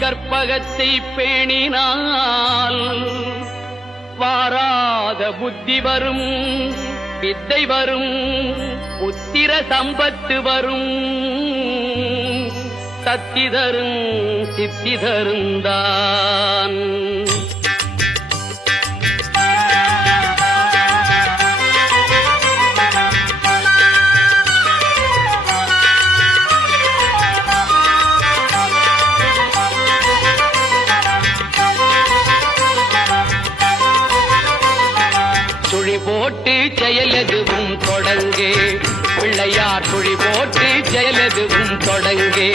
கற்பகத்தை பேணினால் வாராத புத்தி வரும், வித்தை வரும், புத்திர சம்பத்து வரும், சக்தி தரும் சித்தி தருந்தான். சுழி போட்டு செயலதுவும் தொடங்கே, பிள்ளையார் சுழி போட்டு செயலதுவும் தொடங்கே,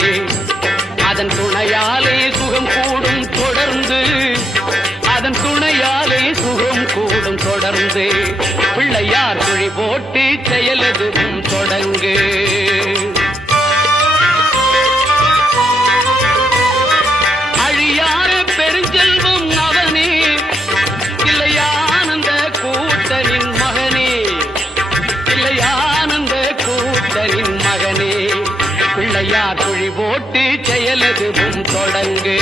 அதன் துணையாலே சுகம் கூடும் தொடர்ந்து, அதன் துணையாலே சுகம் கூடும் தொடர்ந்து, பிள்ளையார் சுழி போட்டு செயலதுவும் தொடங்கு. அழியார பெருஞ்செல்வம் அவனே, இல்லையானந்த கூட்டனின் மகனே, இல்லையானந்த கூட்டனின் மகனே, பிள்ளையார் சுழி போட்டு செயலதுவும் தொடங்கு.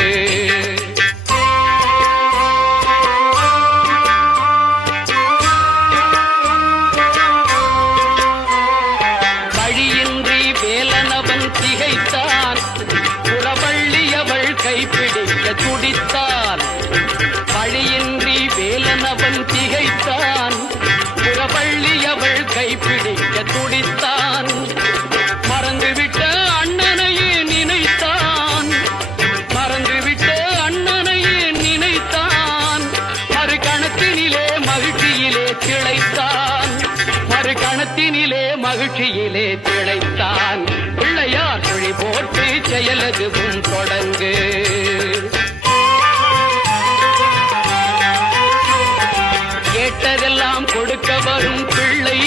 வழியின்றி வேலனவன் திகைத்தான், புறவள்ளியவள் கைப்பிடிக்க துடித்தான். வழியின்றி வேலனவன் திகைத்தான், புறவள்ளியவள் கைப்பிடிக்க துடித்தான். மறந்துவிட்ட அண்ணனையே நினைத்தான், மறந்துவிட்ட அண்ணனையே நினைத்தான். மறு கணத்தினிலே மகிழ்ச்சியிலே திளைத்தான், மறு கணத்தினிலே மகிழ்ச்சியிலே திளைத்தான். பிள்ளையார் சுழி போட்டு செயலதுவும் தொடங்கு. கேட்டதெல்லாம் கொடுக்க வரும் பிள்ளை,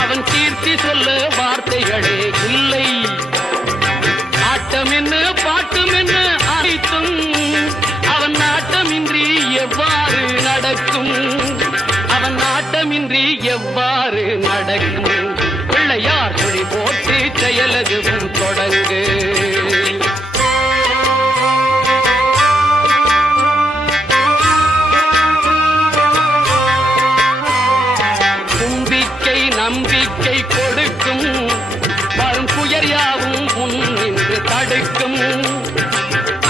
அவன் கீர்த்தி சொல்ல வார்த்தைகளே இல்லை. ஆட்டம் என்ன பாட்டம் என்ன அனைத்தும் அவன் நாட்டமின்றி எவ்வாறு நடக்கும், அவன் நாட்டமின்றி எவ்வாறு நடக்கும். பிள்ளையார் சுழி போட்டு செயலதுவும் தொடங்கு. தும்பிக்கை நம்பிக்கை கொடுக்கும், வரும் துயர் யாவும் முன் நின்று தடுக்கும்.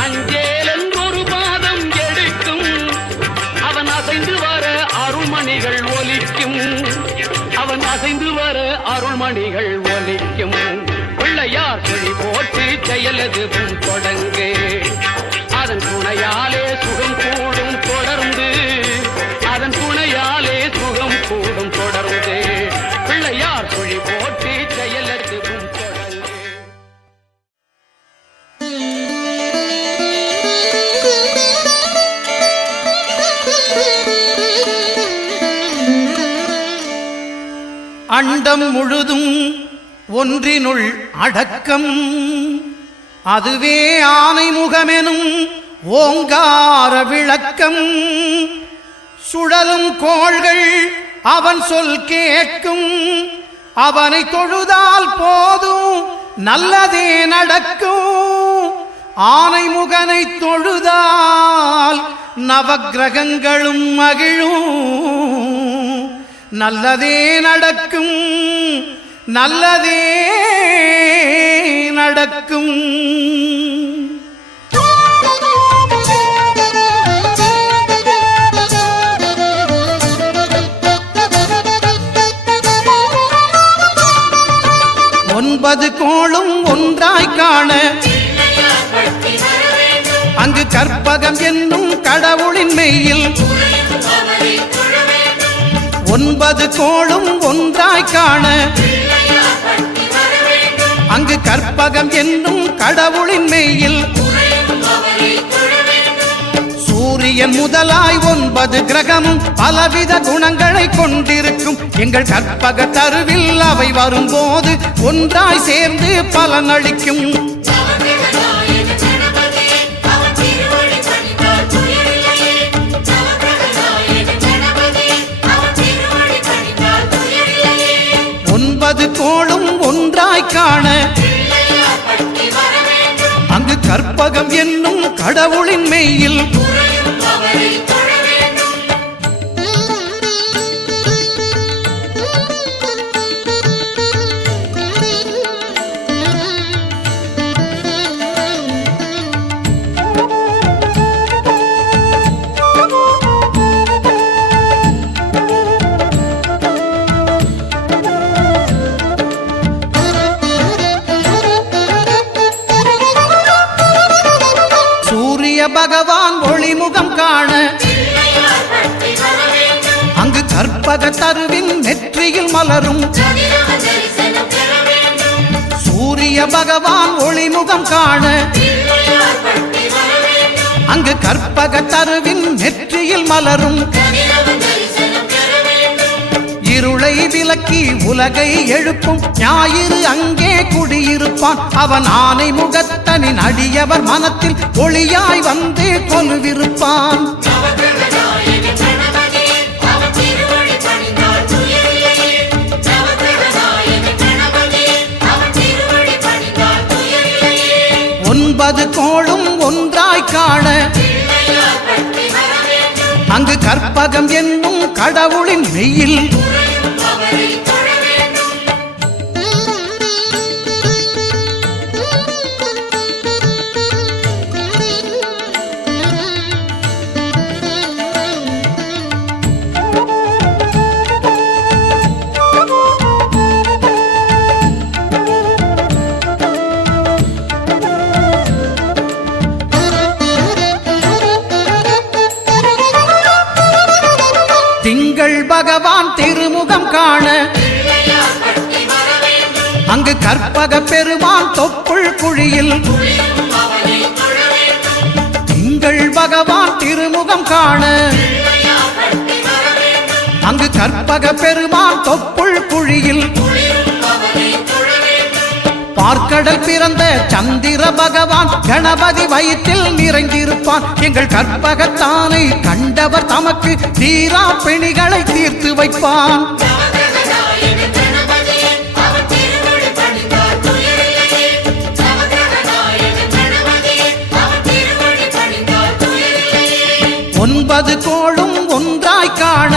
அஞ்சேலன் ஒரு பாதம் எடுக்கும், அவன் அசைந்து வர அருள்மணிகள் ஒலிக்கும், அவன் அசைந்து வர அருள்மணிகள் ஒலிக்கும். பிள்ளையார் சுழி போட்டு செயலதுவும் தொடங்கு, அதன் துணையாலே சுகம் கூடும் தொடர்ந்து, அதன் துணையாலே சுகம் கூடும் தொடர்ந்து. பிள்ளையார் சுழி போட்டு செயலதுவும் தொடங்கு. அண்டம் முழுதும் ஒன்றினுள் அடக்கம், அதுவே ஆனைமுகமெனும் ஓங்கார விளக்கம். சுழலும் கோள்கள் அவன் சொல் கேட்கும், அவனை தொழுதால் போதும் நல்லதே நடக்கும். ஆனைமுகனை தொழுதால் நவக்கிரகங்களும் மகிழும், நல்லதே நடக்கும், நல்லதே நடக்கும். ஒன்பது கோளும் ஒன்றாய் காண, அங்கு கற்பகம் என்னும் கடவுளின் மெய்யில். ஒன்பது கோளும் ஒன்றாய் காண, அங்கு கற்பகம் என்னும் கடவுளின் மெய்யில். சூரியன் முதலாய் 9 கிரகமும் பலவித குணங்களை கொண்டிருக்கும். எங்கள் கற்பக தருவில் அவை வரும்போது ஒன்றாய் சேர்ந்து பலனளிக்கும். கோளும் ஒன்றாய் காண, அங்கு கற்பகம் என்னும் கடவுளின் மெய்யில் பகவான் ஒளிமுகம் காண அங்கு கற்பக தருவின் நெற்றியில் மலரும் சூரிய பகவான் ஒளிமுகம் காண அங்கு கற்பக தருவின் நெற்றியில் மலரும் இருளை விலக்கி உலகை எழுப்பும் ஞாயிறு அங்கே குடியிருப்பான் அவன் ஆனை முகத்தனின் அடியவர் மனத்தில் ஒளியாய் வந்து கொலுவிருப்பான் ஒன்பது கோளும் ஒன்றாய் காண அங்கு கற்பகம் என்னும் கடவுளின் மெய்யில் திங்கள் பகவான் திருமுகம் காண அங்கு கற்பக பெருமான் தொப்புள் குழியில் திங்கள் பகவான் திருமுகம் காண அங்கு கற்பக பெருமான் தொப்புள் குழியில் பார்க்கடல் பிறந்த சந்திர பகவான் கணபதி வயிற்றில் நிறைந்திருப்பான் எங்கள் கற்பகத்தானை கண்டவர் தமக்கு தீரா பிணிகளை தீர்த்து வைப்பான் ஒன்பது கோளும் ஒன்றாய் காண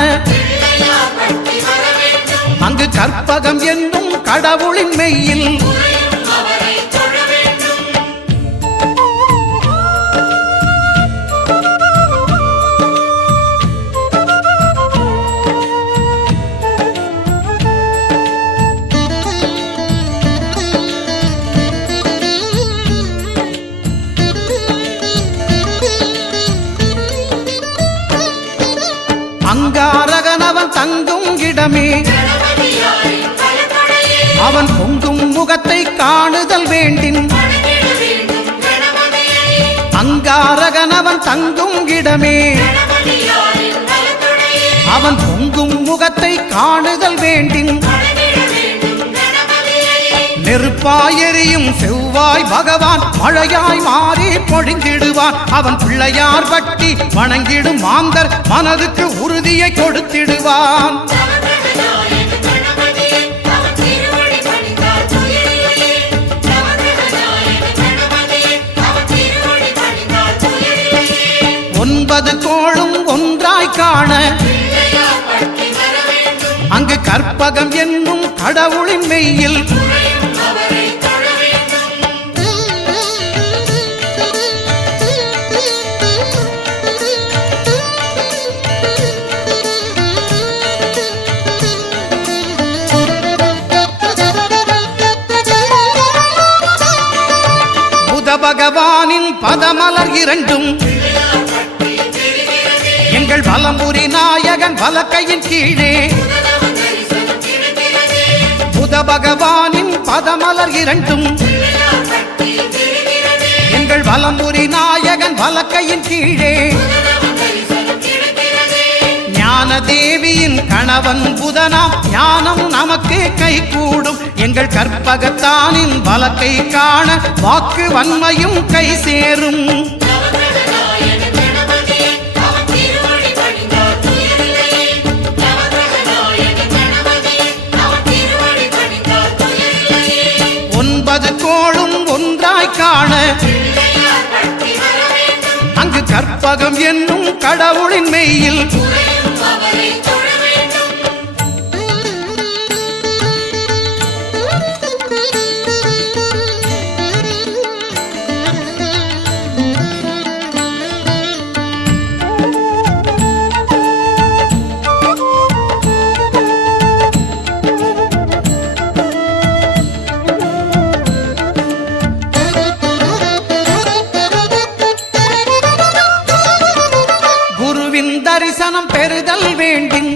அங்கு கற்பகம் என்னும் கடவுளின் மெய்யில் அங்காரகனவன் தங்கும் இடமே அவன் பொங்கும் முகத்தை காணுதல் வேண்டின் அங்காரகனவன் தங்கும் இடமே அவன் பொங்கும் முகத்தை காணுதல் வேண்டின் நெருப்பாய் எரியும் செவ்வாய் பகவான் மழையாய் மாறி பொழிந்திடுவான் அவன் பிள்ளையார் பட்டி வணங்கிடும் மாந்தர் மனதுக்கு உறுதியை கொடுத்திடுவான் ஒன்பது கோளும் ஒன்றாய் காண அங்கு கற்பகம் என்னும் கடவுளின் மெய்யில் பகவானின் பதமலர் இரண்டும் எங்கள் வலம்புரி நாயகன் வலக்கையின் கீழே புத பகவானின் பதமலர் இரண்டும் எங்கள் வலம்புரி நாயகன் வலக்கையின் கீழே ஞான தேவியின் கணவன் புதனாம் ஞானம் நமக்கு கை கூடும் எங்கள் கற்பகத்தானின் வலக்கை காண வாக்கு வன்மையும் கை சேரும் ஒன்பது கோளும் ஒன்றாய் காண கற்பகம் என்னும் கடவுளின் மெய்யில் தரிசனம் பெறுதல் வேண்டின்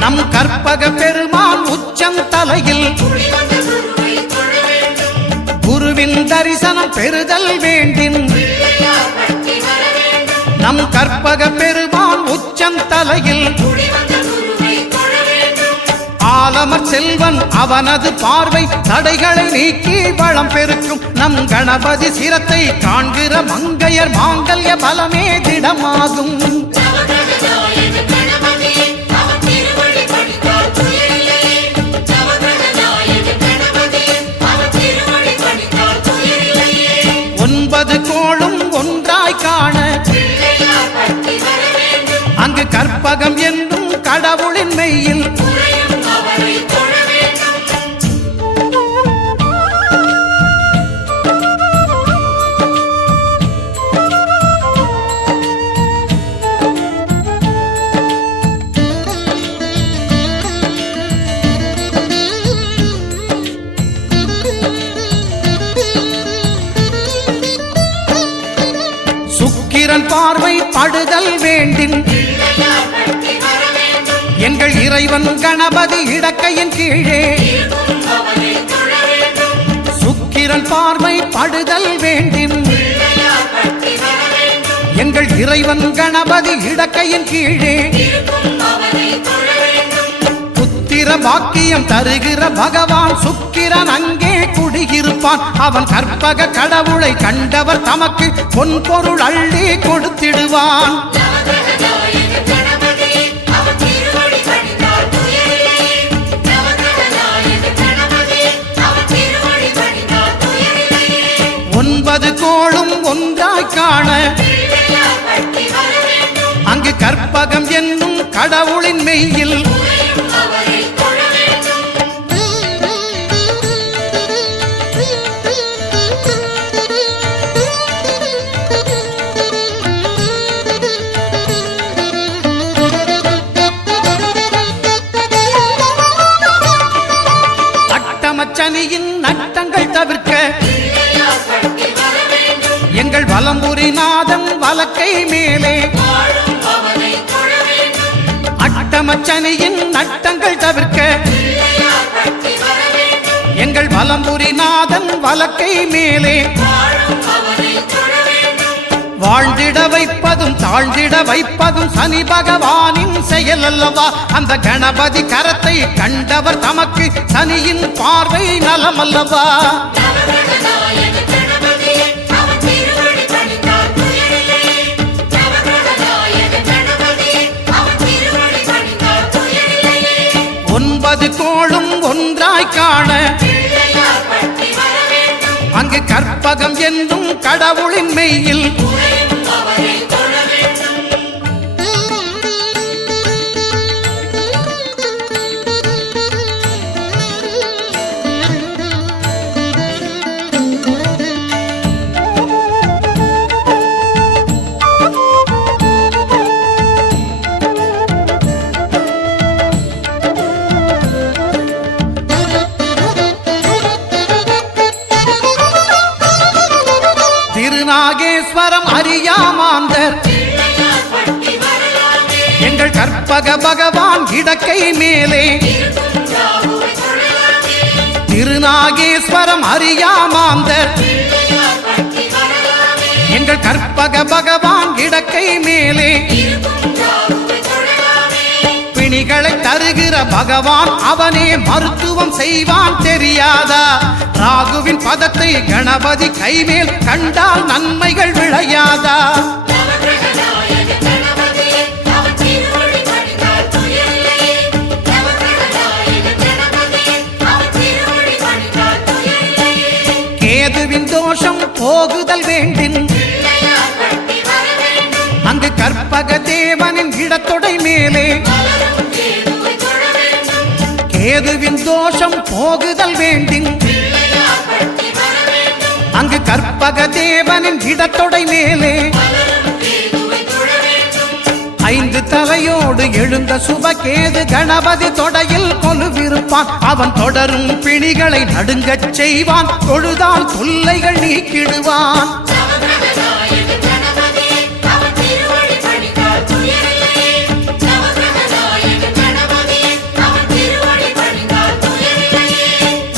நம் கற்பக பெருமான் உச்சந்தலையில் குருவின் தரிசனம் பெறுதல் வேண்டின் நம் கற்பக பெருமான் உச்சந்தலையில் ஆலமர் செல்வன் அவனது பார்வை தடைகளை நீக்கி வளம் பெருக்கும் நம் கணபதி சிரத்தை காண்கிற மங்கையர் மாங்கல்ய பலமே திடமாகும் ஒன்பது கோளும் ஒன்றாய் காண அங்கு கற்பகம் என்னும் கடவுளின் மெய்யில் சுக்கிரன் பார்வை படுதல் வேண்டின் எங்கள் இறைவன் கணபதி இடக்கையின் கீழே சுக்கிரன் பார்வை படுதல் வேண்டின் எங்கள் இறைவன் கணபதி இடக்கையின் கீழே புத்திர பாக்கியம் தருகிற பகவான் சுக்கிரன் அங்கே குடியிருப்பான் அவன் கற்பக கடவுளை கண்டவர் தமக்கு பொன் பொருள் அள்ளி கொடுத்திடுவான் ஒன்பது கோளும் ஒன்றாய் காண அங்கு கற்பகம் என்னும் கடவுளின் மெய்யில் அட்டமச்சனியின் நட்டங்கள் தவிர்க்க எங்கள் வலம்புரிநாதன் வலக்கை மேலே அட்டமச்சனியின் நட்டங்கள் தவிர்க்க எங்கள் வலம்புரிநாதன் வலக்கை மேலே வாழ்ந்திட வைப்பதும் தாழ்ந்திட வைப்பதும் சனி பகவானின் செயல் அல்லவா அந்த கணபதி கரத்தை கண்டவர் தமக்கு சனியின் பார்வை நலமல்லவா ஒன்பது கோளும் ஒன்றாய் காண அங்கு கற்பகம் என்னும் கடவுளின் மெய்யில் திருநாகேஸ்வரம் அறியாமாந்தர் எங்கள் கற்பக பகவான் இடக்கை மேலே திருநாகேஸ்வரம் அறியாமாந்தர் எங்கள் கற்பக பகவான் இடக்கை மேலே பிணிகளை தருகிற பகவான் அவனே மருத்துவம் செய்வான் தெரியாதா ராகுவின் பதத்தை கணபதி கைமேல் கண்டால் நன்மைகள் விளையாதா கேதுவின் தோஷம் போகுதல் வேண்டின் அங்கு கற்பக தேவனின் இடத்தொடை மேலே கேதுவின் தோஷம் போகுதல் வேண்டின் அங்கு கற்பக தேவனின் இடத்தொடை மேலே 5 தலையோடு எழுந்த சுபகேது கணபதி தொடையில் கொலுவிருப்பான். அவன் தொடரும் பிணிகளை நடுங்கச் செய்வான். தொழுதால் தொல்லைகள் நீக்கிடுவான்.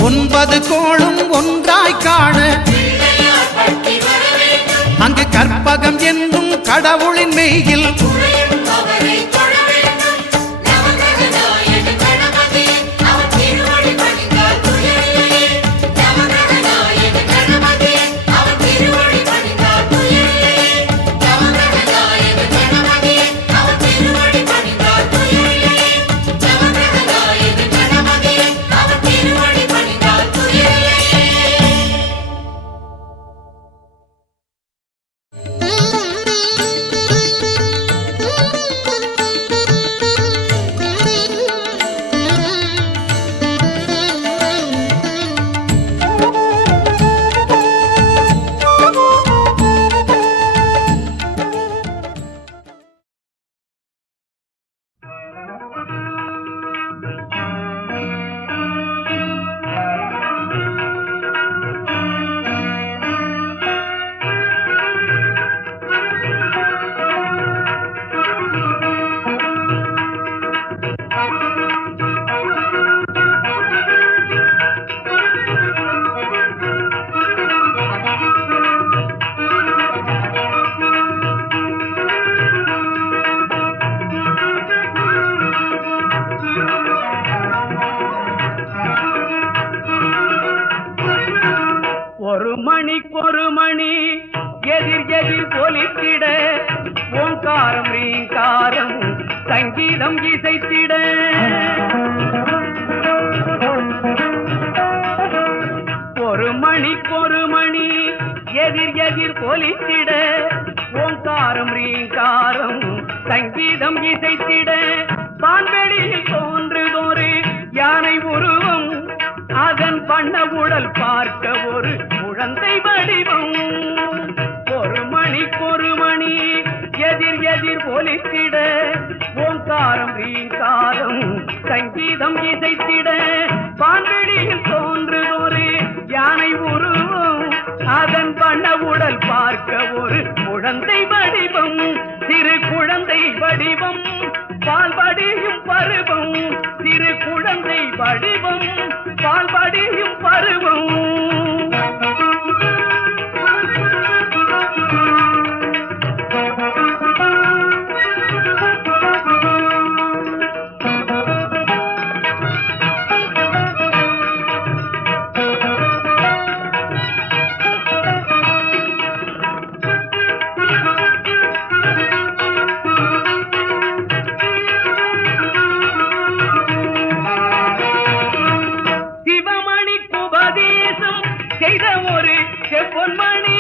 ஒன்பது கோளும் ஒன்றாய் காண அங்கு கற்பகம் என்னும் கடவுளின் மெய்யில் ஒரு மணி எதிர் எதிர் பொலித்திட ஓங்காரம் ரீங்காரம் சங்கீதம் இசைத்திட ஒரு மணி எதிர் எதிர் பொலித்திட ஓங்காரம் ரீங்காரம் சங்கீதம் இசைத்திட வான்வெளியில் தோன்றுதொரு யானை உருவம் அதன் பண்ண உடல் பார்க்க ஒரு குழந்தை வடிவம் ஒரு மணி எதிர் எதிர் ஒலித்திட ஓங்காரம் ரீங்காரம் சங்கீதம் இசைத்திட வான்வெளியில் தோன்றுதொரு யானை உருவம் அதன் பண்ண உடல் பார்க்க ஒரு குழந்தை வடிவம் சிறு குழந்தை வடிவம் பால்படியும் பருவம் சிறு குழந்தை வடிவம் பால்படியும் பருவம் செய்த ஒரு செப்பொன்மணி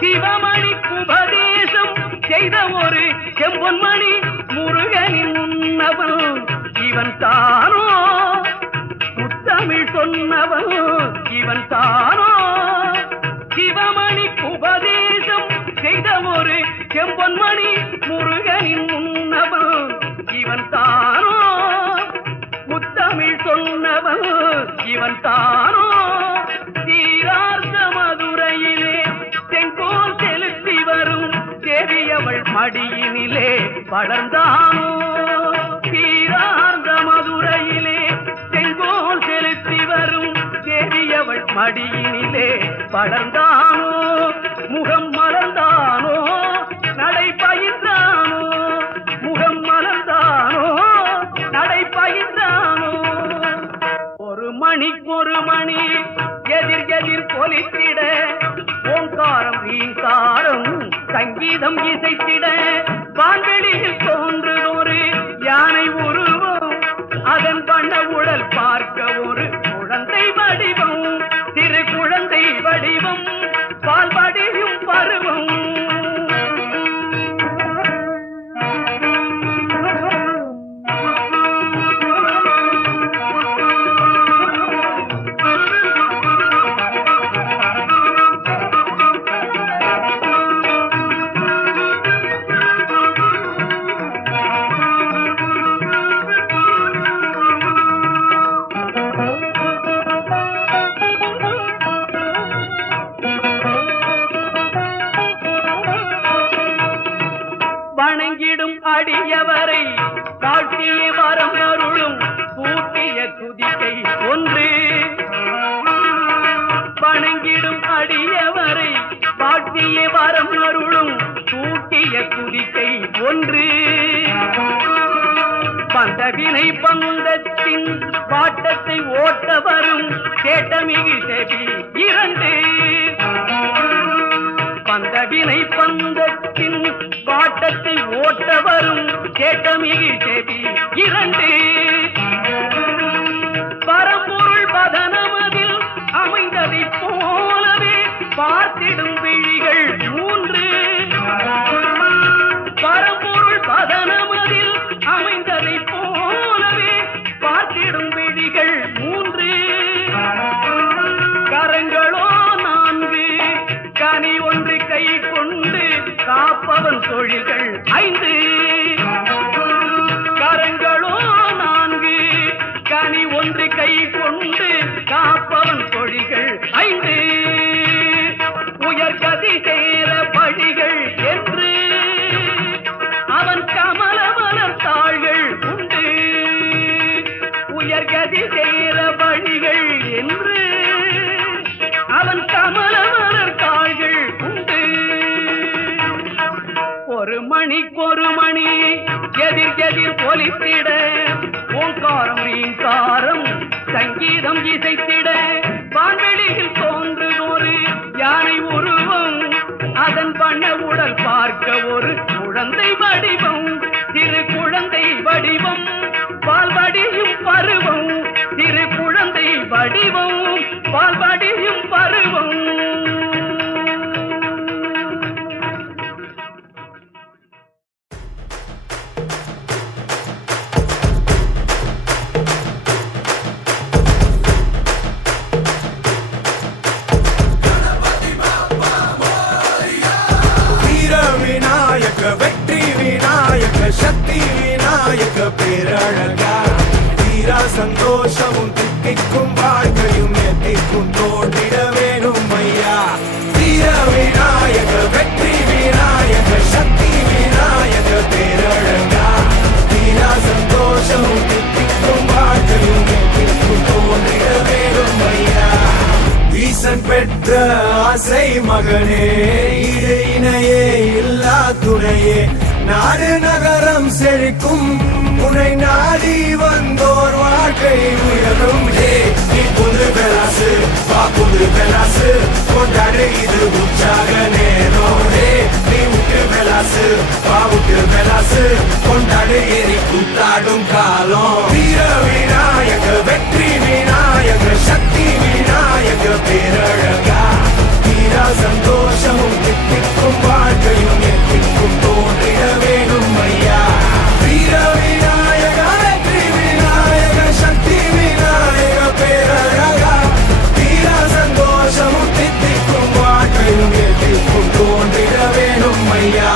சிவமணிக்கு உபதேசம் செய்த ஒரு செம்பொன்மணி முருகனின் முன்னவன் இவன் தானோ முத்தமிழ் சொன்னவன் இவன் தானோ சிவமணிக்கு உபதேசம் செய்த ஒரு செம்பொன்மணி முருகனின் முன்னவன் இவன் தானோ முத்தமிழ் சொன்னவன் இவன் தானோ தீரார்த்த மதுரையிலே செங்கோல் செலுத்தி வரும் தேவியவள் மடியினிலே வளர்ந்தானோ தீரார்த்த மதுரையிலே செங்கோல் செலுத்தி வரும் தேவியவள் மடியினிலே வளர்ந்தானோ முகம் மலர்ந்தானோ நடை பயின்றானோ முகம் மலர்ந்தானோ நடை பயின்றானோ ஒரு மணி எதிர் எதிர் பொலித்திட ஓங்காரம் ரீங்காரம் சங்கீதம் இசைத்திட வான்வெளியில் தோன்றுதொரு யானை உருவம் அதன் பண்ண உடல் பார்க்க ஒரு துதிக்கை ஒன்று வணங்கிடும் அடியவரை பாட்டிய வரம் அருளும் தூக்கிய துதிக்கை ஒன்று பந்தவினை பந்தத்தின் பாட்டத்தை ஓட்ட வரும் கேட்டமிகு செவி இரண்டு பந்தவினை பந்தத்தின் பாட்டத்தை ஓட்ட வரும் கேட்டமிகு செவி இரண்டு பரம்பொருள் பதனமதில் அமைந்ததை போலவே பார்த்திடும் விழிகள் மூன்று பரம்பொருள் பதனமதில் அமைந்ததை போலவே பார்த்திடும் விழிகள் மூன்று கரங்களோ நான்கு கனி ஒன்று கை கொண்டு காப்பவன் தொழில்கள் ஐந்து கரங்களோ நான்கு கனி ஒன்று கை கொண்டு காப்பவன் தொழில்கள் ஐந்து உயர்கதி சேர பழிகள் என்று அவன் கமல மலர்த்தாள்கள் உண்டு உயர்கதி சேர பழிகள் என்று அவன் கமல மலர்த்தாள்கள் உண்டு ஒரு மணிக்கொரு மணி எதிர் எதிர் ஒலித்திட ஓங்காரம் ரீங்காரம் சங்கீதம் இசைத்திட வான்வெளியில் தோன்றும் ஒரு யானை உருவம் அதன் பண்ண உடல் பார்க்க ஒரு குழந்தை வடிவம் திரு குழந்தை வடிவம் பால்வடியும் பருவம் திரு குழந்தை வடிவம் பால்வடியும் பருவம் வெற்றி விநாயக சக்தி விநாயக பேரழகா தீரா சந்தோஷமும் தித்திக்கும் வாழ்க்கையும் எத்திக்கும் தோன்றிட வேணும் ஐயா தீர விநாயக வெற்றி விநாயக சக்தி விநாயக பேரழகா தீரா சந்தோஷமும் தித்திக்கும் வாழ்க்கையும் எத்திக்கும் தோன்றிட வேணும் ஐயா ஈசன் பெற்ற ஆசை மகனே இடு இணையே இல்லா துணையே நாடு நகரம் செழிக்கும் உனை நாடி வந்தோர் வாழ்க்கை உயரும் நீ புது பெலாசு வா புது பெலாசு கொண்டாடு இது உற்சாக நேரம் நீ விட்டு பெலாசு வா விட்டு பெலாசு கொண்டாடு எரி கூத்தாடும் காலம் வீர விநாயக வெற்றி விநாயக சக்தி விநாயக பேரழகா தீரா சந்தோஷமும் தித்திக்கும் வாழ்க்கையும் எத்திக்கும் தோன்றிட வேணும் ஐயா வீர விநாயக வெற்றி விநாயக சக்தி விநாயக பேரழகா தீரா சந்தோஷமும் தித்திக்கும் வாழ்க்கையும் எத்திக்கும் தோன்றிட வேணும் ஐயா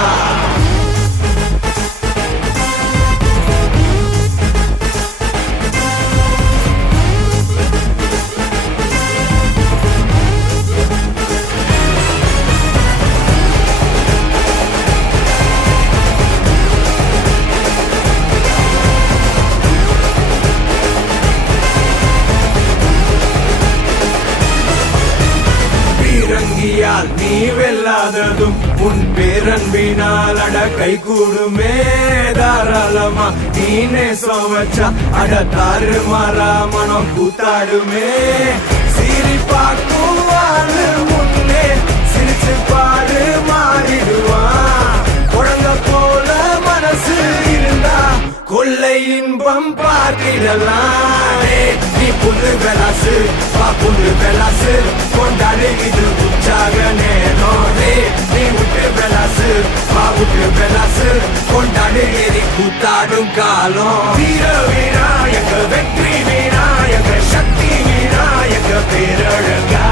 பீரங்கியால் நீ வெல்லாததும் உன் பேரன்பினால் அட கை கூடுமே தாராளமா நீனே சோவச்சா அட தாறு மாறா மனம் கூத்தாடுமே சீரி பார்க்குவாரு முன்னே சிரிச்சு பாரு மாறிடுவான் குழந்தை போல மனசு இருந்தா கொள்ளை இன்பம் பார்த்திடலாம் நீ புது பெலாசு வா புது பெலாசு கொண்டாடு இது உற்சாக நேரம் நீ விட்டு பெலாசு வா விட்டு பெலாசு கொண்டாடு எரி கூத்தாடும் காலம் வீர விநாயக வெற்றி விநாயக சக்தி விநாயக பேரழகா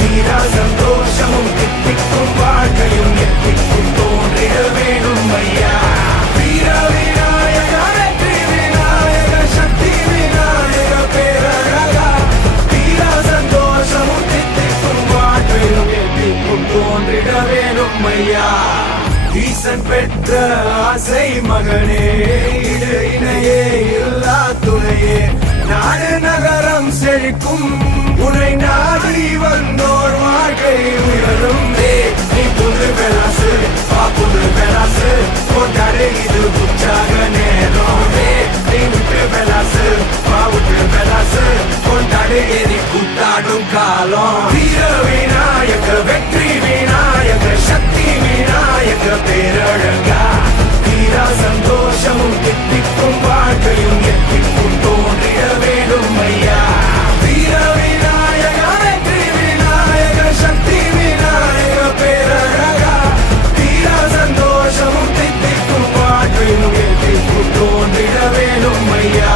தீரா சந்தோஷமும் தித்திக்கும் வாழ்க்கையும் எத்திக்கும் தோன்றிட வேணும் ஐயா வீர விநாயக வெற்றி விநாயக சக்தி விநாயக பேரழகா தீரா சந்தோஷமும் தித்திக்கும் வாழ்க்கையும் எத்திக்கும் தோன்றிட வேணும் ஐயா ஈசன் பெற்ற ஆசை மகனே இடு இணையே இல்லா துணையே நாடு நகர தித்திக்கும் உனை நாடி வந்தோர் வாழ்க்கை உயரும் நீ புது பெலாசு புது பெலாசு கொண்டாடு இது உற்சாக நேரம் நீ விட்டு பெலாசு விட்டு பெலாசு கொண்டாடு எரி கூத்தாடும் காலம் வீர விநாயக வெற்றி விநாயக சக்தி விநாயக பேரழகா வீரா சந்தோஷமும் தித்திக்கும் வாழ்க்கையும் எத்திக்கும் தோன்றிட வேண்டும் ஐயா வீர விநாயக வெற்றி விநாயக சக்தி விநாயக பேரழகா வீரா சந்தோஷமும் தித்திக்கும் வாழ்க்கையும் எத்திக்கும் தோன்றிட வேண்டும் ஐயா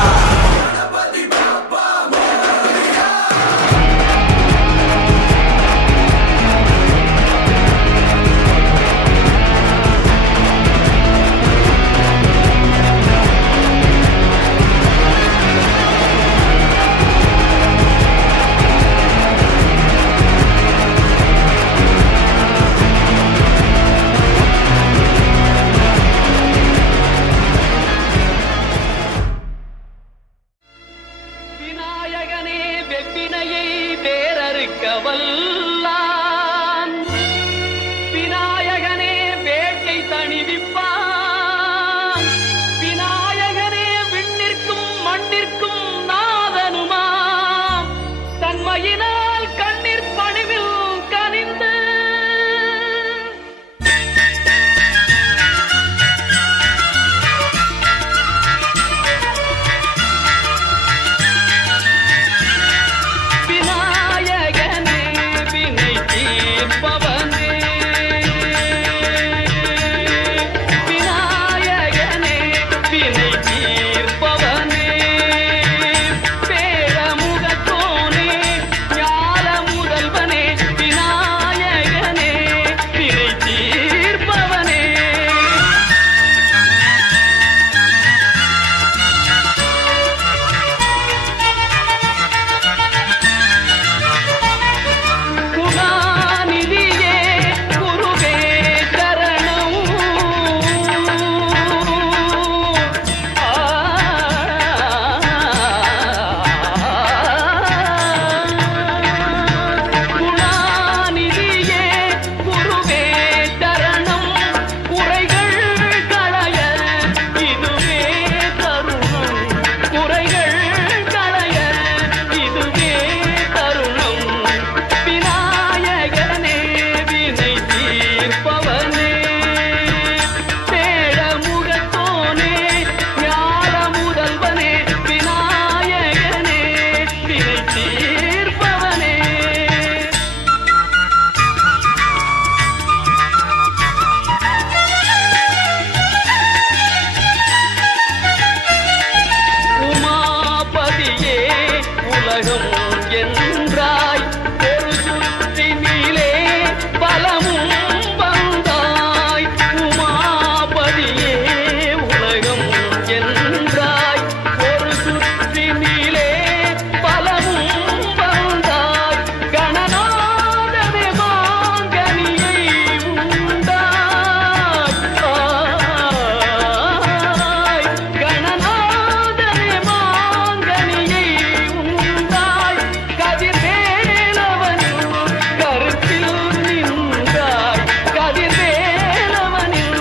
விநாயகனே வெப்பினையை வேறறுக்க வல்லான் விநாயகனே வேட்டை தணிவிப்பான் விநாயகனே விண்ணிற்கும் மண்ணிற்கும் நாதனுமாம் தன்மையினால் கண்ணீர் பணிவில் கனிந்து விநாயகனே வினை தீர்ப்பவனே விநாயகனே வினை தீர்ப்பவனே பேரமுகத்தோனே ஞான முதல்வனே விநாயகனே வினை தீர்ப்பவனே குணாநிதியே குருவே சரணம் குணாநிதியே குருவே சரணம் குறைகள் களைய இதுவே தருணம் குறைகள் களைய இதுவே தருணம் விநாயகனே வினை தீர்ப்பவனே பேழமுகத்தோனே ஞான முதல்வனே விநாயகனே வினை தீர்ப்பவனே உமாபதியே உலகம் என்றாய் ஒரு சுற்றினிலே பலமும் வந்தாய் உமாபதியே உலகம் என்றாய் ஒரு சுற்றினிலே பலமும் வந்தாய் கணநாதனே மாங்கனியை உண்டாய் கணநாதனே மாங்கனியை உண்டாய் கதிர்வேலவனின் கருத்தில் நின்றாய் கதிர்வேலவனின்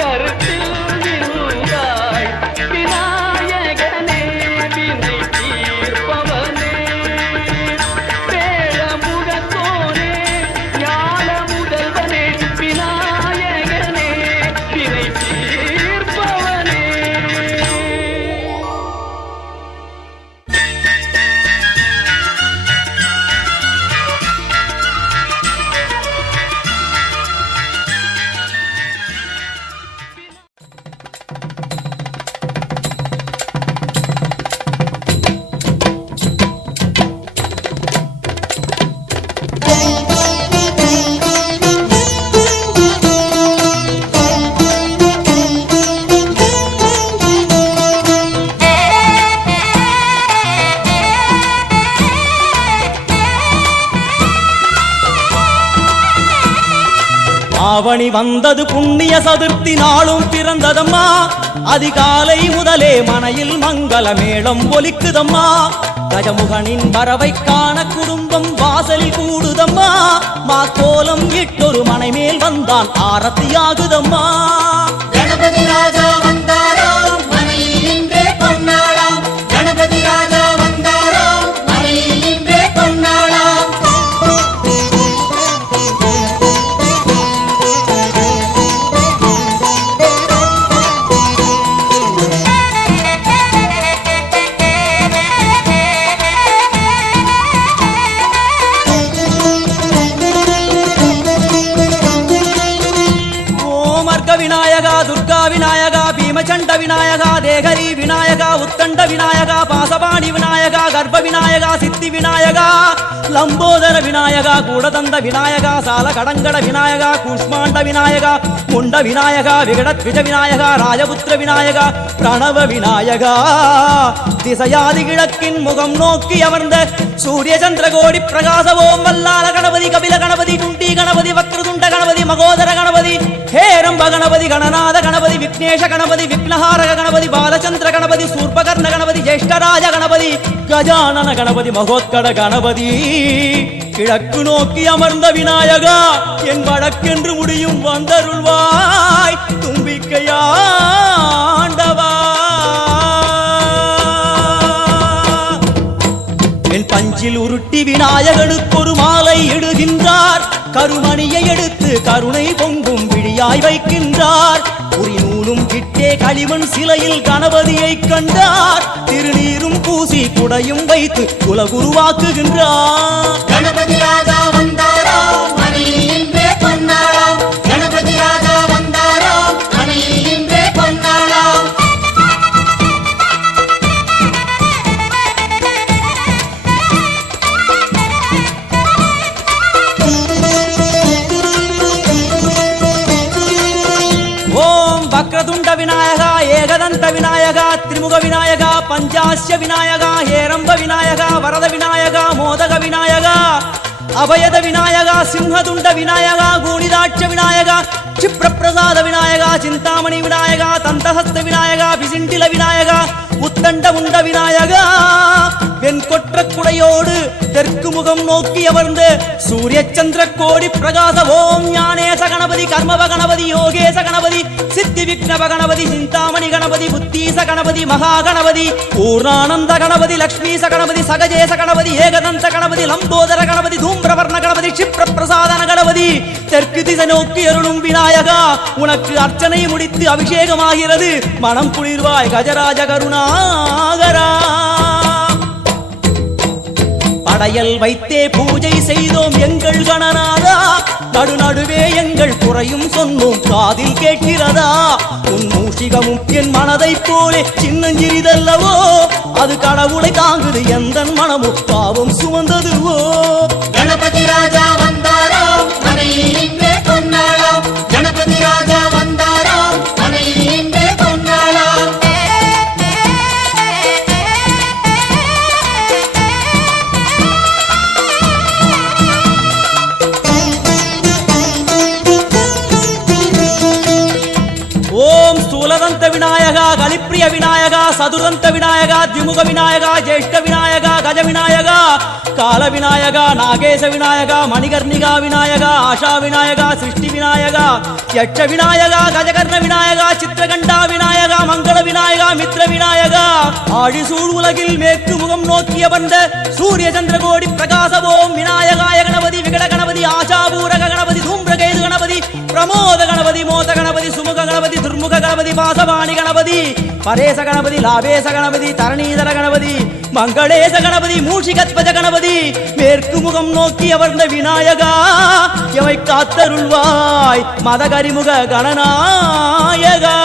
கருத்தில் நின்றாய் விநாயகனே வினை தீர்ப்பவனே பேழமுகத்தோனே ஞான முதல்வனே விநாயகனே வினை தீர்ப்பவனே ஆவணி வந்தது புண்ணிய சதுர்த்தி நாளும் பிறந்ததம்மா அதிகாலை முதலே மனையில் மங்கள மேளம் ஒலிக்குதம்மா கஜமுகனின் வரவை காண குடும்பம் வாசலில் கூடுதம்மா கோலம் இட்டொரு மனை மேல் வந்தான் ஆரத்தியாகுதம்மா கணபதி ராஜா வந்தாராம் மனையில் இன்றே பொன்னாளாம் கணபதி ராஜா வந்தாராம் மனையில் இன்றே பொன்னாளாம் விநாயகா துர்கா விநாயகா பீமச்சண்ட விநாயகா தேகரி விநாயகா உத்தண்ட விநாயகா பாசபாணி விநாயகா கர்ப்ப விநாயகா சித்தி விநாயகா லம்போதர விநாயகா கூடதந்த விநாயகா சால கடங்கட விநாயகா கூஷ்மாண்ட விநாயகா முண்ட விநாயகா விகடத்விஜ விநாயகா ராஜபுத்திர விநாயகா பிரணவ விநாயகா திசையாதி கிழக்கின் முகம் நோக்கி அமர்ந்த சூரிய சந்திரகோடி பிரகாச ஓம் வல்லால கணபதி கபில கணபதி குண்டி கணபதி வக்ரதுண்ட கணபதி மகோதர கணபதி ஹேரம்ப கணபதி கணநாத கணபதி விக்னேஷ கணபதி விக்னஹாரக கணபதி பாலச்சந்திர கணபதி சூர்பகர்ண கணபதி ஜேஷ்டராஜ கணபதி கஜானன கணபதி மகோத்கட கணபதி கிழக்கு நோக்கி அமர்ந்த விநாயகா என் வழக்கென்று முடியும் வந்தருள்வாய் தும்பிக்கையாண்டவா என் பஞ்சில் உருட்டி விநாயகனுக்கு ஒரு மாலை இடுகின்றார் கருமணியை எடுத்து கருணை பொங்கும் விழியாய் வைக்கின்றார் உரி நூலும் கிட்டே களிமண் சிலையில் கணபதியை கண்டார் திருநீரும் பூசி குடையும் வைத்து குலகுருவாக்குகின்றார் கணபதி ராஜா வந்தாராம் மனையில் இன்றே பொன்னாளாம் கணபதி ராஜா வந்தாராம் மனையில் இன்றே பொன்னாளாம் வக்ரதுண்ட விநாயகா ஏகதந்த விநாயகா திரிமுக விநாயகா பஞ்சாஸ்ய விநாயகா ஹேரம்ப விநாயகா வரத விநாயகா மோதக விநாயகா அபயத விநாயகா சிம்ஹதுண்ட விநாயகா கூணிதாட்ச விநாயகா क्षिप्रप्रसाद विनायका चिंतामणि विनायका तंतहस्त विनायका विसिंडिल विनायका உத்தண்ட உண்ட விநாயகா வெண்கொற்ற குடையோடு தெற்கு முகம் நோக்கி அமர்ந்த சூரிய சந்திர கோடி பிரகாச ஓம் ஞானேச கணபதி கர்மவ கணபதி யோகேச கணபதி சித்தி விக்னவ கணபதி சிந்தாமணி கணபதி புத்தீச கணபதி மகா கணபதி பூர்ணானந்த கணபதி லக்ஷ்மீச கணபதி சகஜேச கணபதி ஏகதந்த கணபதி லம்போதர கணபதி தூம்பிரவர்ண கணபதி क्षिप्र பிரசாதன கணபதி தெற்கு திசை நோக்கி அருளும் விநாயகா உனக்கு அர்ச்சனை முடித்து அபிஷேகமாகிறது மனம் குளிர்வாய் கஜராஜ கருணாகரா படையல் வைத்தே பூஜை செய்தோம் எங்கள் கணநாதா நடுநடுவே எங்கள் குறையும் சொன்னோம் காதில் கேட்கிறதா உன் மூஷிகமும் என் மனதை போலே சின்னஞ்சிறிதல்லவோ அது கடவுளை தாங்குது எந்த மனமும் பாவம் சுமந்ததுவோ கணபதி ராஜா வந்தாராம் மனையில் இன்றே பொன்னாளாம் கணபதி ராஜா வந்தாராம் மனையில் இன்றே பொன்னாளாம் ஓம் ஸ்தூலதந்த விநாயகா கலிப்பிரிய விநாயகா சதுரந்த விநாயகா திமுக விநாயகா ஜேஷ்ட விநாயகா கஜ விநாயகா கால விநாயகா நாகேச விநாயகா மணிகர்ணிகா விநாயகா ஆஷா விநாயகா சிருஷ்டி விநாயகா யட்ச விநாயகா கஜகர்ண விநாயகா சித்திரகண்டா விநாயகா மங்கள விநாயகா மித்ர விநாயகா ஆழிசூழ் உலகில் மேற்கு முகம் நோக்கிய வந்த சூரிய சந்திரகோடி பிரகாச ஓம் விநாயகாய கணபதி விகட கணபதி ஆசாபூரக கணபதி தூம்பிரகேது கணபதி பிரமோத கணபதி மோத கணபதி சுமுக கணபதி துர்முக கணபதி பாசவாணி கணபதி பரேச கணபதி லாபேச கணபதி தரணீதர கணபதி மங்களேச கணபதி மூஷிகத்வஜ கணபதி மேற்கு முகம் நோக்கி அமர்ந்த விநாயகா எவை காத்தருள்வாய் மதகரிமுக கணநாயகா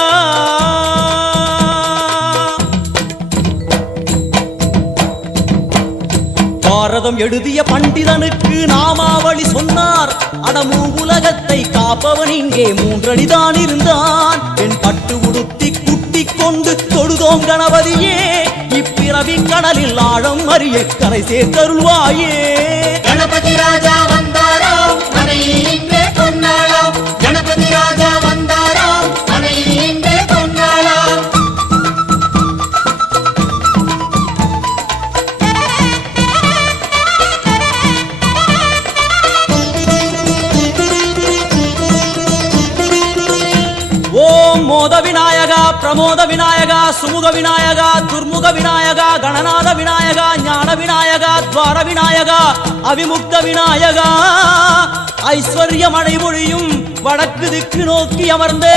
பாரதம் எழுதிய பண்டிதனுக்கு நாமாவளி சொன்னார் அடமூ உலகத்தை காப்பவன் இங்கே மூன்றடிதான் இருந்தான் என் பட்டு உடுத்தி குட்டி கொண்டு தொழுதோம் கணபதியே இப்பிறவி கடலில் ஆழம் அறிய கரை சேர்த்தருள்வாயே கணபதி ராஜா வந்தாராம் மனையில் இன்றே பொன்னாளாம் கணபதி ராஜா வந்தாராம் மனையில் இன்றே பொன்னாளாம் பிரமோத விநாயகா, சுமுக விநாயகா, துர்முக விநாயகா, கணநாத விநாயகா, ஞான விநாயகா, துவார விநாயகா, அவிமுக்த விநாயகா, ஐஸ்வர்ய மழை பொழியும் வடக்கு திக்கு நோக்கி அமர்ந்து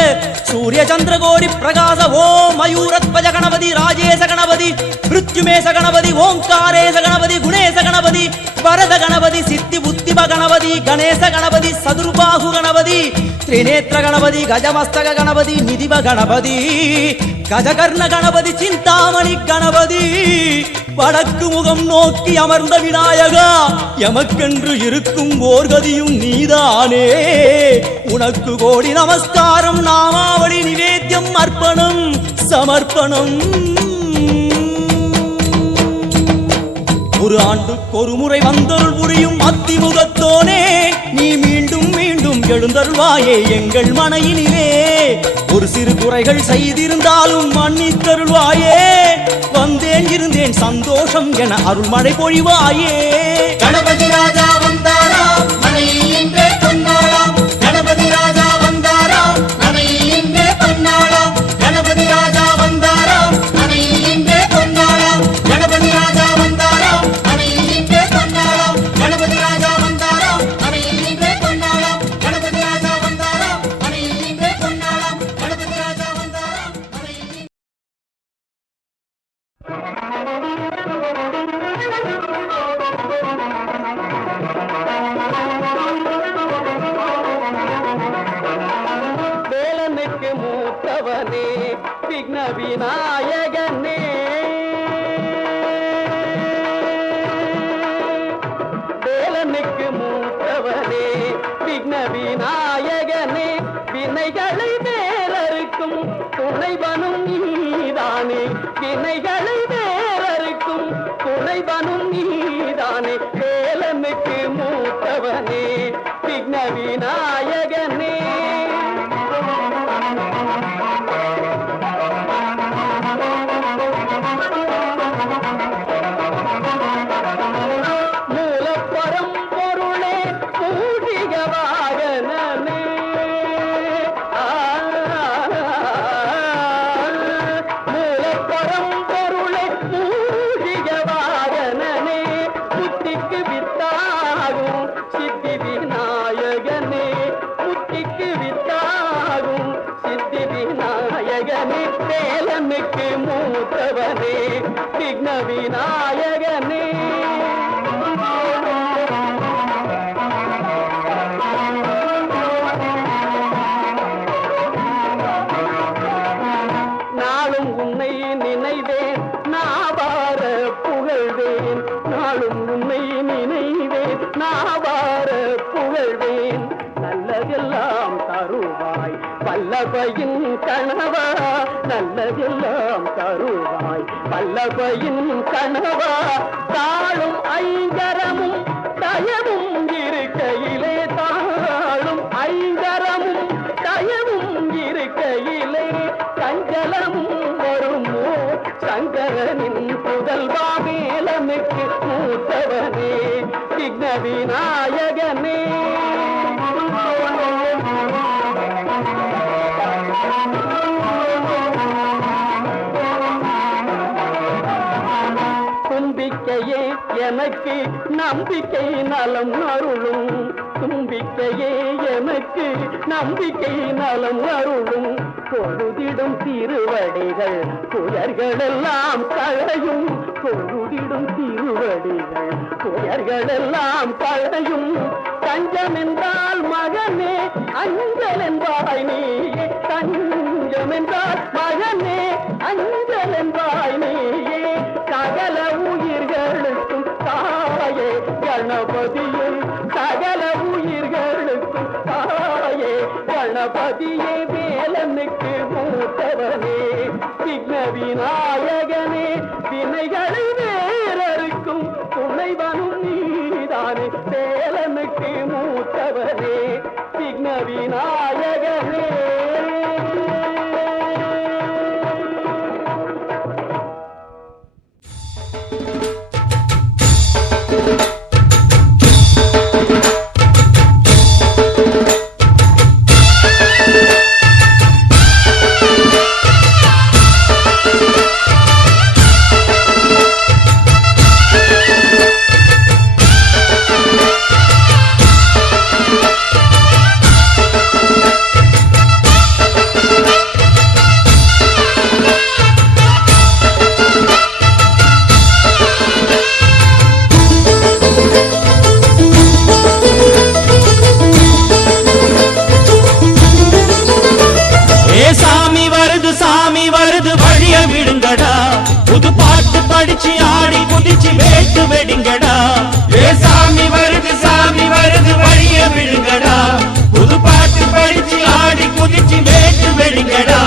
சூரிய சந்திரகோடி பிரகாச ஓம் மயூரத்வஜ கணபதி, ராஜேச கணபதி, மிருத்யுமேச கணபதி, ஓங்காரேச கணபதி, குணேச கணபதி, வரத கணபதி, சித்தி புத்திப கணபதி, கணேச கணபதி, சதுர்பாகு கணபதி, திரிநேத்திர கணபதி, கஜமஸ்தக கணபதி, நிதிப கணபதி, கஜகர்ண கணபதி, சிந்தாமணி கணபதி, வடக்கு முகம் நோக்கி அமர்ந்த விநாயகா, எமக்கென்று இருக்கும் ஓர்கதியும் நீதானே. உனக்கு கோடி நமஸ்காரம், நாமாவளி நிவேத்தியம், அர்ப்பணம் சமர்ப்பணம். ஒரு ஆண்டுக்கு ஒரு முறை வந்தருள் புரியும் அத்திமுகத்தோனே, நீ மீண்டும் மீண்டும் எழுந்தருள்வாயே எங்கள் மனையினிலே. ஒரு சிறு குறைகள் செய்திருந்தாலும் மன்னித்தருள்வாயே. வந்தேன் இருந்தேன் சந்தோஷம் என அருள்மழை பொழிவாயே. கணபதி ராஜா வந்தாராம், மனையில் இன்றே பொன்னாளாம். கணபதி ராஜா வந்தாராம், மனையில் இன்றே பொன்னாளாம். கணபதி ராஜா வந்தாராம், மனையில் இன்றே பொன்னாளாம். கணபதி ராஜா வந்தாராம், மனையில் இன்றே பொன்னாளாம். கணபதி ராஜா வந்தாராம், மனையில் இன்றே பொன்னாளாம். கணபதி ராஜா வந்தாராம், மனையில் இன்றே பொன்னாளாம். கணபதி ராஜா வந்தாராம், மனையில் இன்றே வேலனுக்கு மூத்தவனே விக்ன விநாயகனே, வேலனுக்கு மூத்தவனே விக்ன விநாயகனே, வினைகளை வேறறுக்கும் துணைவனும் நீதானே. வினைகளை வேறறுக்கும் துணைவனும் நீதானே. வேலனுக்கு மூத்தவனே விக்ன விநாயகனே. மூலப்பரம் பொருளே மூஷிக வாகனனே, மூலப்பரம் பொருளே மூஷிக வாகனனே, புத்திக்கு வித்தாகும் சித்தி விநாயகனே. புத்திக்கு வித்தாகும் சித்தி விநாயகனே. வேலனுக்கு மூத்தவனே விக்ன விநாயகனே. நாளும் உன்னை நினைவேன், நாவார புகழ்வேன். நாளும் உன்னை நினைவேன், நாவார புகழ்வேன். நல்லதெல்லாம் தருவாய் வல்லபையின் கணவா, நல்லதெல்லாம் தருவாய் வல்லபையின் கணவா. தாளும் ஐங்கரமும் தயவும் இருக்கையிலே, தாளும் ஐங்கரமும் தயவும் இருக்கையிலே, சஞ்சலமும் வருமோ சங்கரனின் புதல்வா. வேலனுக்கு மூத்தவனே விக்ன விநாயகனே. தும்பிக்கையே எனக்கு நம்பிக்கை நலம் அருளும். தும்பிக்கையே எனக்கு நம்பிக்கை நலம் அருளும். தொழுதிடும் திருவடிகள் துயர்களெல்லாம் களையும். தொழுதிடும் திருவடிகள் துயர்களெல்லாம் களையும். தஞ்சம் என்றால் மகனே அஞ்சல் என்பாய் நீயே. தஞ்சம் என்றால் மகனே அஞ்சல் என்பாய் நீயே. சகல உயிர்களுக்கும் தாயே கணபதியே. சகல உயிர்களுக்கும் தாயே கணபதியே. வேலனுக்கு மூத்தவனே விக்ன விநாயகனே. வினைகளை வேறறுக்கும் துணைவனும் நீதானே. வேலனுக்கு மூத்தவனே விக்ன விநாயகனே. குதிச்சு வேட்டு வெடிங்கடா. ஏ சாமி வருது வழிய விடுங்கடா. புது பாட்டு படிச்சு ஆடி குதிச்சு வேட்டு வெடிங்கடா.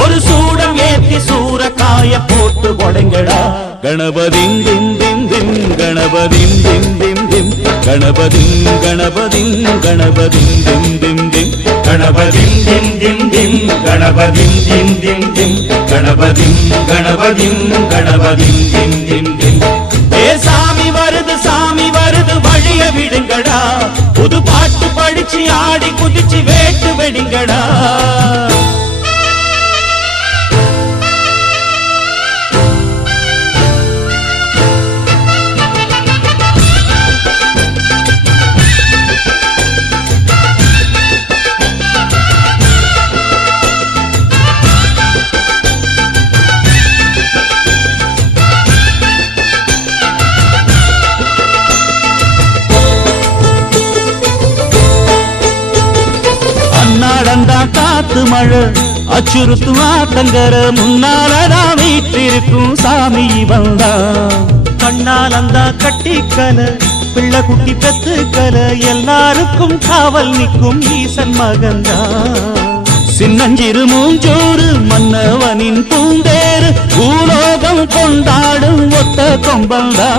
ஒரு சூடம் ஏத்தி சூரக்காய போட்டு உடைங்கடா. கணபதிம் திம் திம் திம் கணபதிம் திம் திம் திம் கணபதிம் கணபதிம் கணபதிம் திம் திம் திம் கணபதிம் திம் திம் திம் கணபதிம் திம் திம் திம் கணபதிம் கணபதிம் கணபதிம் திம் திம் திம். ஏ சாமி வருது வழிய விடுங்கடா. புது பாட்டு படிச்சு ஆடி குதிச்சு வேட்டு வெடிங்கடா. காத்து மழை அச்சுறுத்தும் ஆத்தங்கர முன்னாலதான் வீட்டிருக்கும் சாமி வந்தா. கண்ணாலந்தா கட்டிக்கல பிள்ளை குட்டி பெத்துக்கல எல்லாருக்கும் காவல் நிற்கும் ஈசன் மகந்தா. சின்னஞ்சிறு மூஞ்சோறு மன்னவனின் பூந்தேறு பூலோகம் கொண்டாடும் ஒத்த கொம்பந்தா.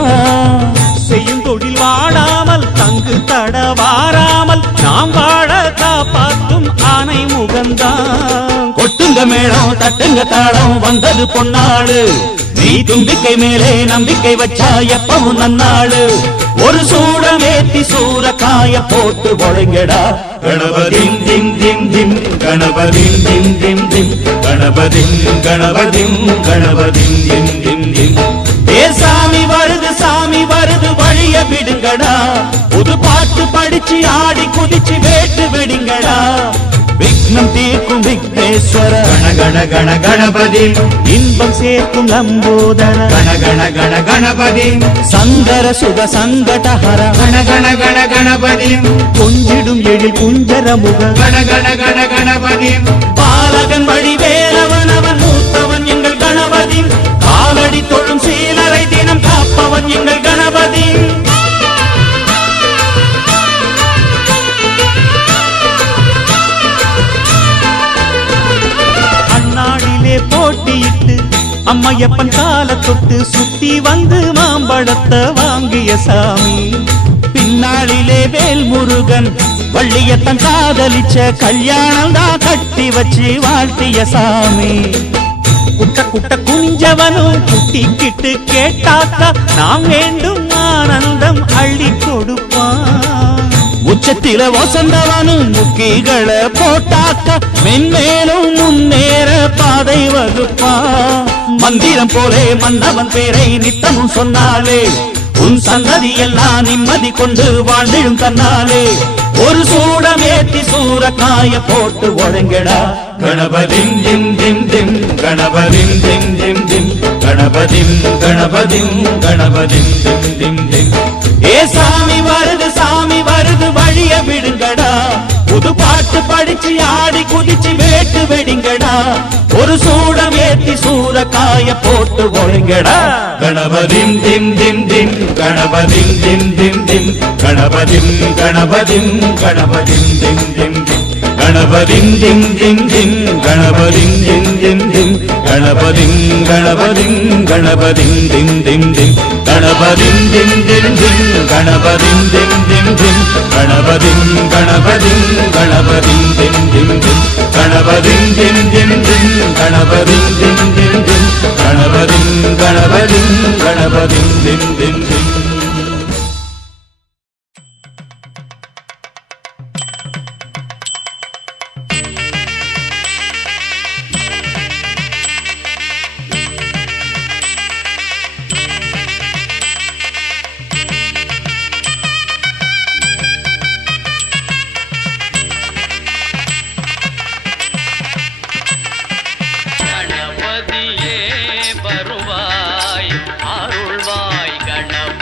செய்யும் தொழில் வாடாமல் தங்கு தட வாராமல் நாம் வாழ காப்பாற்றும் ஆனை முகந்தான். கொட்டுங்க மேளம் தட்டுங்க தாளம் வந்தது பொன்னாடு. நீ தும்பிக்கை மேலே நம்பிக்கை வச்சா எப்பவும் நன்னாடு. ஒரு சூடம் ஏத்தி சூரக்காய போட்டு ஒழுங்கடா. கணபதிம் திம் திம் திம் கணபதிம் திம் திம் திம் கணபதிம் கணபதிம் கணபதிம் திம் திம் திம். ஏ சாமி வருது வழிய விடுங்கடா. புது பாட்டு படிச்சு ஆடி குதிச்சு வேட்டு வெடிங்கடா. விக்னம் தீர்க்கும் விக்னேஸ்வர கண கண கண கணபதி இன்பம் சேர்க்கும் லம்போதர கண கண கண கணபதி சங்கர சுக சங்கடஹர கண கண கண கணபதி கொஞ்சிடும் எழில் குஞ்சர முக கண கண கண கணபதி பாலகன் வழி வேலவன் அவன் மூத்தவன் எங்கள் கணபதி. காலடி தொழும் சீலரை தினம் காப்பவன் எங்கள் கணபதி. அண்ணாடிலே போட்டியிட்டு அம்மையப்பன் கால தொட்டு சுத்தி வந்து மாம்பழத்தை வாங்கிய சாமி. பின்னாளிலே வேல் முருகன் வள்ளியத்தன் காதலிச்ச கல்யாணம் தான் கட்டி வச்சு வாழ்த்திய சாமி. குட்ட குட்ட குனிஞ்சவனும் குட்டிக்கிட்டு கேட்டாக்கா நாம் வேண்டும் ஆனந்தம் அள்ளி கொடுப்பான். உச்சத்தில வசந்தவனும் முக்கிகளை போட்டாக்கா மென்மேலும் முன்னேற பாதை வகுப்பான். மந்திரம் போலே மன்னவன் பேரை நித்தமும் சொன்னாலே உன் சந்ததி எல்லாம் நிம்மதி கொண்டு வாழ்ந்திடும் தன்னாலே. ஒரு சூடம் ஏத்தி சூரக்காய போட்டு ஒழுங்கடா. கணபதிம் திம் திம் திம் கணபதிம் திம் திம் திம் கணபதிம் கணபதிம் கணபதிம் திம் திம் திம். ஏ சாமி வருது வழிய விடுங்கடா. புது பாட்டு படிச்சு ஆடி குதிச்சு வேட்டு வெடிங்கடா. ஒரு சூடம் ஏத்தி சூரக்காய போட்டு ஒழுங்கடா. கணபதிம் திம் திம் திம் கணபதிம் திம் திம் திம் கணபதிம் கணபதிம் கணபதிம் திம் திம் திம் கணபதிம் திம் திம் திம் கணபதிம் திம் திம் திம் கணபதிம் கணபதிம் கணபதிம் திம் திம் திம் கணபதிம் திம் திம் திம் கணபதிம் திம் திம் திம் கணபதிம் கணபதிம் கணபதிம் திம் திம் திம் கணபதிம் திம் திம் திம் கணபதிம் திம் திம் திம் கணபதிம் கணபதிம் கணபதிம் திம் திம் திம். கணபதியே வருவாய் அருள்வாய் கணபதி.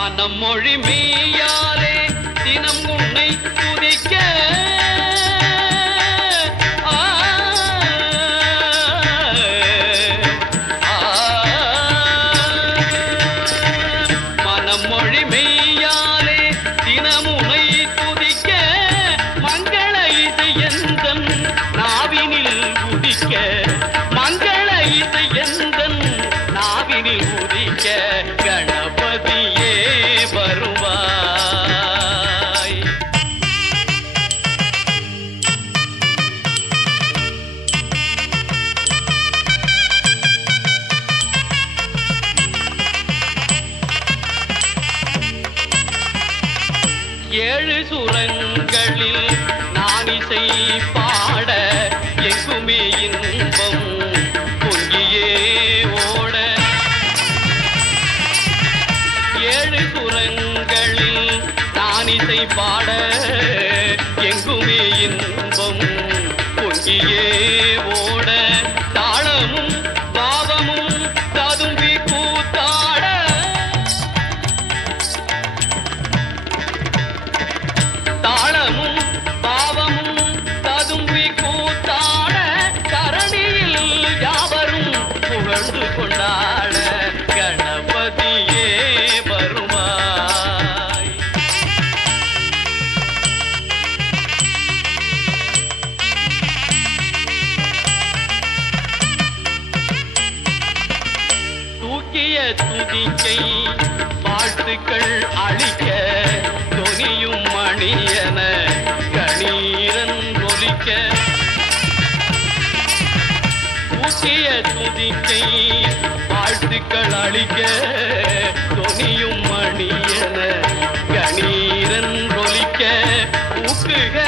மனம் மொழி மெய்யாலே தினம் உன்னை துதிக்க மனம் மொழி மெய்யாலே தினம் உன்னை துதிக்க மங்கள இசை எந்தன் நாவினில் உதிக்க மங்கள இசை எந்தன் நாவினில் உதிக்க கணபதியே வருவாய். ஏழு சுரங்களில் நான் இசை பாட எங்குமே இன்பம் பொங்கியே ஓட ஏழு சுரங்களில் நான் இசை பாட எங்குமே இன்பம் பொங்கியே ஓட தாளமும் பாவமும் ததும்பி கூத்தாட தாளமும் பாவமும் ததும்பி கூத்தாட தரணியில் யாவரும் புகழ்ந்து கொண்டாட கணபதியே வருவாய். தூக்கிய துதிக்கை வாழ்த்துக்கள் அளிக்க தொனியும் மணியன கணீரன் ஒலிக்க தூக்கிய துதிக்கை வாழ்த்துக்கள் அளிக்க தொனியும் மணியன கணீரன் ஒலிக்க ஊக்குக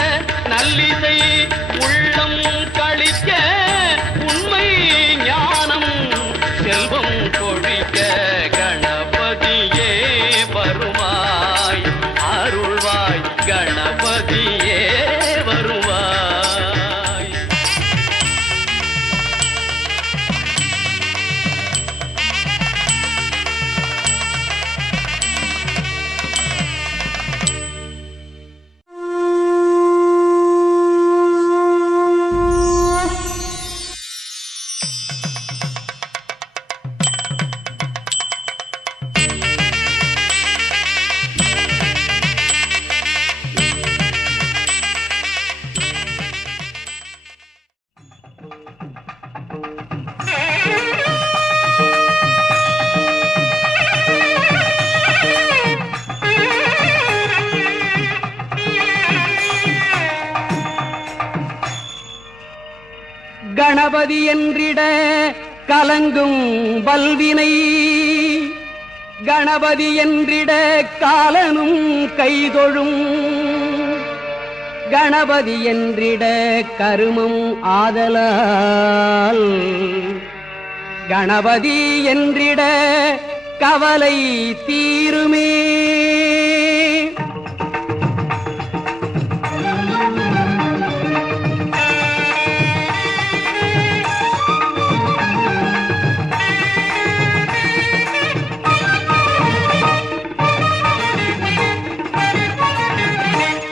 நல்லிசை உள்ளம் கழிக்க உண்மை ஞானம் செல்வம் கொழிக்க கணபதியே வருவாய் அருள்வாய் கணபதியே வருவாய். கணபதி என்றிட கலங்கும் வல்வினை கணபதி என்றிட காலனும் கைதொழும் கணபதி என்றிட கருமம் ஆதலால் கணபதி என்றிட கவலை தீருமே.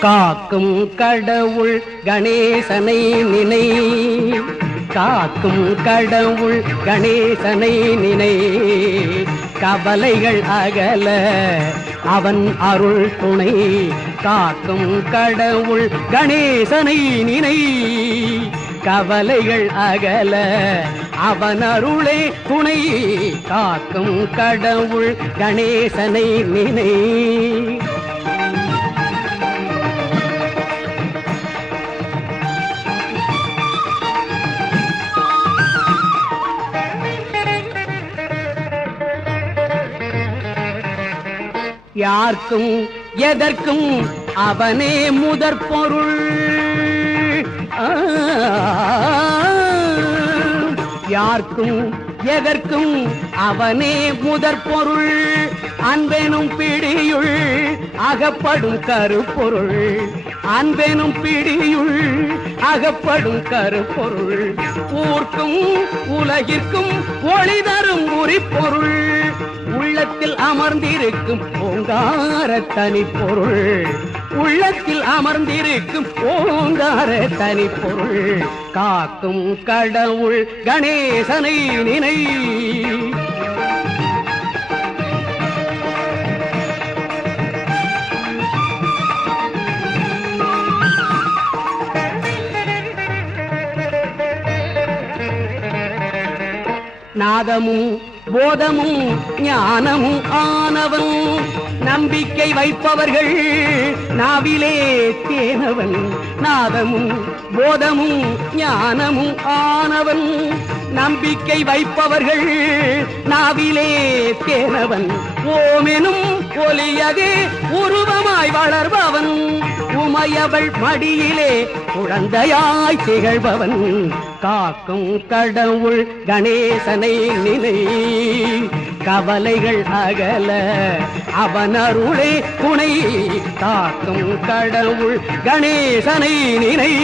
காக்கும் கடவுள் கணேசனை நினை காக்கும் கடவுள் கணேசனை நினை கவலைகள் அகல அவன் அருள் துணை காக்கும் கடவுள் கணேசனை நினை கவலைகள் அகல அவன் அருளே துணை காக்கும் கடவுள் கணேசனை நினை. யார்க்கும் எதற்கும் அவனே முதற் பொருள் யார்க்கும் எதற்கும் அவனே முதற் பொருள் அன்பெனும் பிடியுள் அகப்படும் கருப்பொருள் அன்பெனும் பிடியுள் அகப்படும் கருப்பொருள் ஊர்க்கும் உலகிற்கும் ஒளி தரும் உரிப்பொருள் உள்ள உள்ளத்தில் அமர்ந்திருக்கும் ஓங்கார தனிப்பொருள், உள்ளத்தில் அமர்ந்திருக்கும் ஓங்கார தனிப்பொருள், காக்கும் கடவுள் கணேசனை நினை. நாதமும் போதமும் ஞானமும் ஆனவன், நம்பிக்கை வைப்பவர்கள் நாவிலே தேனவன். நாதமும் போதமும் ஞானமும் ஆனவன், நம்பிக்கை வைப்பவர்கள் நாவிலே தேனவன். ஓமெனும் ஒலியது உருவமாய் வளர்பவன், உமையவள் மடியிலே குழந்தையாய் திகழ்பவன், காக்கும் கடவுள் கணேசனை நினை. கவலைகள் அகல அவன் அருளே துணை, காக்கும் கடவுள் கணேசனை நினை.